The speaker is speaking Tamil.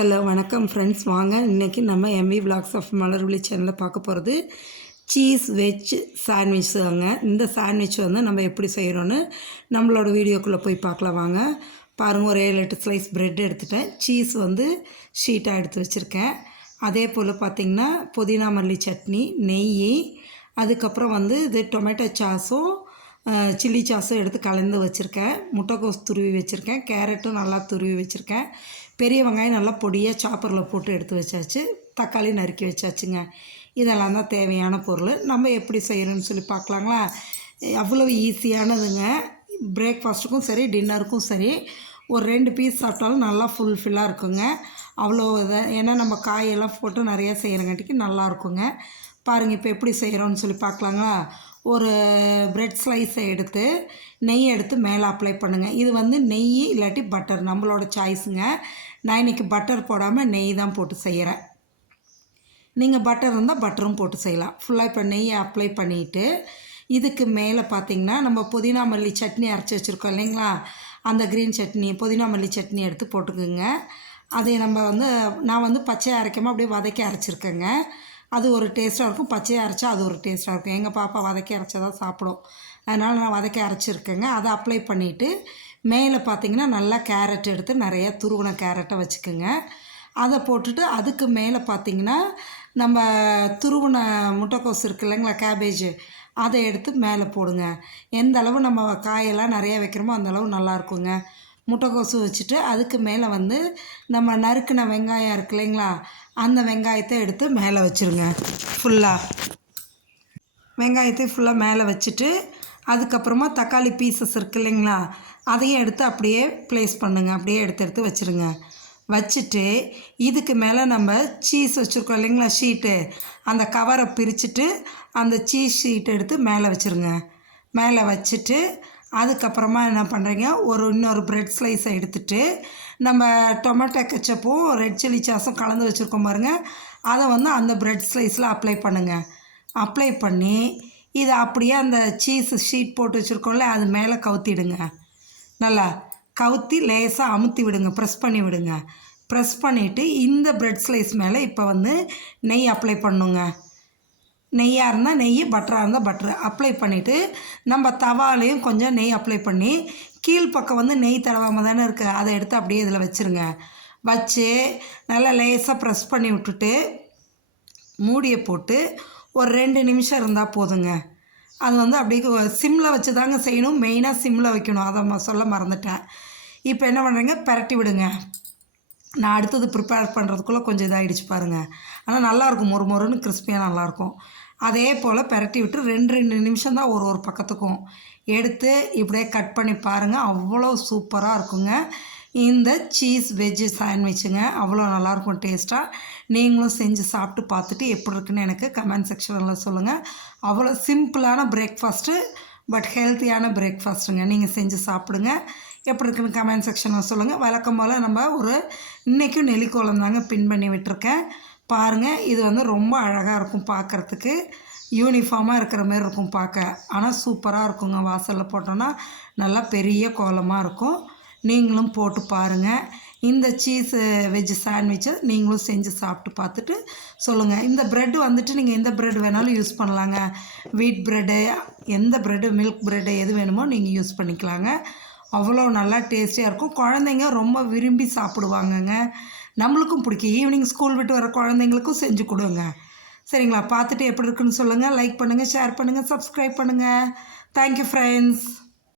ஹலோ வணக்கம் ஃப்ரெண்ட்ஸ். வாங்க இன்றைக்கி நம்ம எம்வி விலாக்ஸ் ஆஃப் மலர்விழி சேனலில் பார்க்க போகிறது சீஸ் வெஜ் சாண்ட்விச் தாங்க. இந்த சாண்ட்விச் வந்து நம்ம எப்படி செய்கிறோன்னு நம்மளோட வீடியோக்குள்ளே போய் பார்க்கலாம் வாங்க. பாருங்கள், ஒரு 7-8 ஸ்லைஸ் ப்ரெட் எடுத்துட்டேன். சீஸ் வந்து ஷீட்டாக எடுத்து வச்சுருக்கேன். அதே போல் பார்த்திங்கன்னா புதினா மல்லி சட்னி, நெய், அதுக்கப்புறம் வந்து இது டொமேட்டோ சாஸும் சில்லி சாஸும் எடுத்து கலந்து வச்சுருக்கேன். முட்டைக்கோஸ் துருவி வச்சுருக்கேன். கேரட்டும் நல்லா துருவி வச்சுருக்கேன். பெரிய வெங்காயம் நல்லா பொடியாக சாப்பரில் போட்டு எடுத்து வச்சாச்சு. தக்காளி நறுக்கி வச்சாச்சுங்க. இதெல்லாம் தான் தேவையான பொருள். நம்ம எப்படி செய்கிறோன்னு சொல்லி பார்க்கலாங்களா? அவ்வளோ ஈஸியானதுங்க. பிரேக்ஃபாஸ்ட்டுக்கும் சரி, டின்னருக்கும் சரி, ஒரு 2 பீஸ் சாப்பிட்டாலும் நல்லா ஃபுல்ஃபில்லாக இருக்குங்க. அவ்வளோ இதை ஏன்னா நம்ம காயெல்லாம் போட்டு நிறையா செய்கிறங்காட்டிக்கு நல்லாயிருக்குங்க. பாருங்கள், இப்போ எப்படி செய்கிறோன்னு சொல்லி பார்க்கலாங்களா? ஒரு ப்ரெட் ஸ்லைஸை எடுத்து நெய் எடுத்து மேலே அப்ளை பண்ணுங்கள். இது வந்து நெய் இல்லாட்டி பட்டர் நம்மளோட சாய்ஸுங்க. நான் இன்றைக்கி பட்டர் போடாமல் நெய் தான் போட்டு செய்கிறேன். நீங்கள் பட்டர் இருந்தால் பட்டரும் போட்டு செய்யலாம். ஃபுல்லாக இப்போ நெய்யை அப்ளை பண்ணிவிட்டு இதுக்கு மேலே பார்த்திங்கன்னா நம்ம புதினா மல்லி சட்னி அரைச்சி வச்சுருக்கோம் இல்லைங்களா? அந்த க்ரீன் சட்னி, புதினா மல்லி சட்னி எடுத்து போட்டுக்குங்க. அதை நம்ம வந்து நான் வந்து பச்சையாக அரைக்காமல் அப்படியே வதக்கி அரைச்சிருக்கேங்க. அது ஒரு டேஸ்ட்டாக இருக்கும். பச்சையாக அரைச்சா அது ஒரு டேஸ்ட்டாக இருக்கும். எங்கள் பாப்பா வதக்கி அரைச்சா தான் சாப்பிடும். அதனால் நான் வதக்கி அரைச்சிருக்கேங்க. அதை அப்ளை பண்ணிவிட்டு மேலே பார்த்திங்கன்னா நல்லா கேரட் எடுத்து நிறைய துருவின கேரட்டை வச்சுக்கோங்க. அதை போட்டுட்டு அதுக்கு மேலே பார்த்திங்கன்னா நம்ம துருவின முட்டைக்கோஸ் இருக்குது இல்லைங்களா, கேபேஜ், அதை எடுத்து மேலே போடுங்க. எந்த அளவு நம்ம காயெல்லாம் நிறையா வைக்கிறோமோ அந்தளவு நல்லாயிருக்குங்க. முட்டைக்கோசு வச்சுட்டு அதுக்கு மேலே வந்து நம்ம நறுக்கின வெங்காயம் இருக்கு இல்லைங்களா, அந்த வெங்காயத்தை எடுத்து மேலே வச்சுருங்க. வெங்காயத்தை ஃபுல்லாக மேலே வச்சுட்டு அதுக்கப்புறமா தக்காளி பீசஸ் இருக்குது இல்லைங்களா, அதையும் எடுத்து அப்படியே ப்ளேஸ் பண்ணுங்கள். அப்படியே எடுத்து வச்சுருங்க. வச்சுட்டு இதுக்கு மேலே நம்ம சீஸ் வச்சுருக்கோம் இல்லைங்களா, ஷீட்டு, அந்த கவரை பிரிச்சுட்டு அந்த சீஸ் ஷீட்டை எடுத்து மேலே வச்சுருங்க. மேலே வச்சுட்டு அதுக்கப்புறமா என்ன பண்ணுறீங்க, இன்னொரு ப்ரெட் ஸ்லைஸை எடுத்துகிட்டு நம்ம டொமேட்டோ கெச்சப்பும் ரெட் சில்லி சாஸும் கலந்து வச்சுருக்கோம் பாருங்கள், அதை வந்து அந்த ப்ரெட் ஸ்லைஸில் அப்ளை பண்ணுங்கள். அப்ளை பண்ணி இதை அப்படியே அந்த சீஸ் ஷீட் போட்டு வச்சுருக்கோம்ல, அது மேலே கவுத்திடுங்க. நல்லா கவுத்தி லேசாக அமுத்தி விடுங்க, ப்ரெஸ் பண்ணி விடுங்க. ப்ரெஸ் பண்ணிவிட்டு இந்த ப்ரெட் ஸ்லைஸ் மேலே இப்போ வந்து நெய் அப்ளை பண்ணுங்க. நெய்யாக இருந்தால் நெய், பட்டராக இருந்தால் பட்டரு அப்ளை பண்ணிவிட்டு நம்ம தவாலையும் கொஞ்சம் நெய் அப்ளை பண்ணி கீழ்ப்பக்கம் வந்து நெய் தடவாமல் தானே இருக்குது, அதை எடுத்து அப்படியே இதில் வச்சுருங்க. வச்சு நல்லா லேசாக ப்ரெஸ் பண்ணி விட்டுட்டு மூடியை போட்டு ஒரு 2 நிமிஷம் இருந்தால் போதுங்க. அது வந்து அப்படியே சிம்மில் வச்சு தாங்க செய்யணும். மெயினாக சிம்மில் வைக்கணும். அதை சொல்ல மறந்துட்டேன். இப்போ என்ன பண்ணுறீங்க, பரட்டி விடுங்க. நான் அடுத்தது ப்ரிப்பேர் பண்ணுறதுக்குள்ளே கொஞ்சம் இதாகிடுச்சு பாருங்கள். ஆனால் நல்லாயிருக்கும், மொறுன்னு கிறிஸ்பியாக நல்லாயிருக்கும். அதே போல் பரட்டி விட்டு 2 நிமிஷம் தான் ஒரு பக்கத்துக்கும் எடுத்து இப்படியே கட் பண்ணி பாருங்கள். அவ்வளோ சூப்பராக இருக்குங்க இந்த சீஸ் வெஜ்ஜு சாண்ட்விச்சுங்க. அவ்வளோ நல்லாயிருக்கும் டேஸ்ட்டாக. நீங்களும் செஞ்சு சாப்பிட்டு பார்த்துட்டு எப்படி இருக்குன்னு எனக்கு கமெண்ட் செக்ஷனில் சொல்லுங்கள். அவ்வளோ சிம்பிளான பிரேக்ஃபாஸ்ட்டு, பட் ஹெல்த்தியான பிரேக்ஃபாஸ்ட்டுங்க. நீங்கள் செஞ்சு சாப்பிடுங்க. எப்படி இருக்குன்னு கமெண்ட் செக்ஷனில் சொல்லுங்கள். வழக்கம் போல் நம்ம இன்றைக்கும் நெல்லிக்கோலம் தாங்க பின் பண்ணி விட்டுருக்கேன். பாருங்கள், இது வந்து ரொம்ப அழகாக இருக்கும் பார்க்குறதுக்கு. யூனிஃபார்மாக இருக்கிற மாரி இருக்கும் பார்க்க. ஆனால் சூப்பராக இருக்குங்க. வாசலில் போட்டோன்னா நல்லா பெரிய கோலமாக இருக்கும். நீங்களும் போட்டு பாருங்கள். இந்த சீஸ் வெஜ் சாண்ட்விச்சை நீங்களும் செஞ்சு சாப்பிட்டு பார்த்துட்டு சொல்லுங்கள். இந்த ப்ரெட்டு வந்துட்டு நீங்கள் எந்த ப்ரெட் வேணாலும் யூஸ் பண்ணலாங்க. வீட் ப்ரெட்டு, எந்த ப்ரெட்டு, மில்க் ப்ரெட்டு எது வேணுமோ நீங்கள் யூஸ் பண்ணிக்கலாங்க. அவ்வளோ நல்லா டேஸ்டியாக இருக்கும். குழந்தைங்க ரொம்ப விரும்பி சாப்பிடுவாங்கங்க. நம்மளுக்கும் பிடிக்கும். ஈவினிங் ஸ்கூல் விட்டு வர குழந்தைங்களுக்கும் செஞ்சு கொடுங்க. சரிங்களா? பார்த்துட்டு எப்படி இருக்குன்னு சொல்லுங்கள். லைக் பண்ணுங்கள், ஷேர் பண்ணுங்கள், சப்ஸ்கிரைப் பண்ணுங்கள். Thank you friends.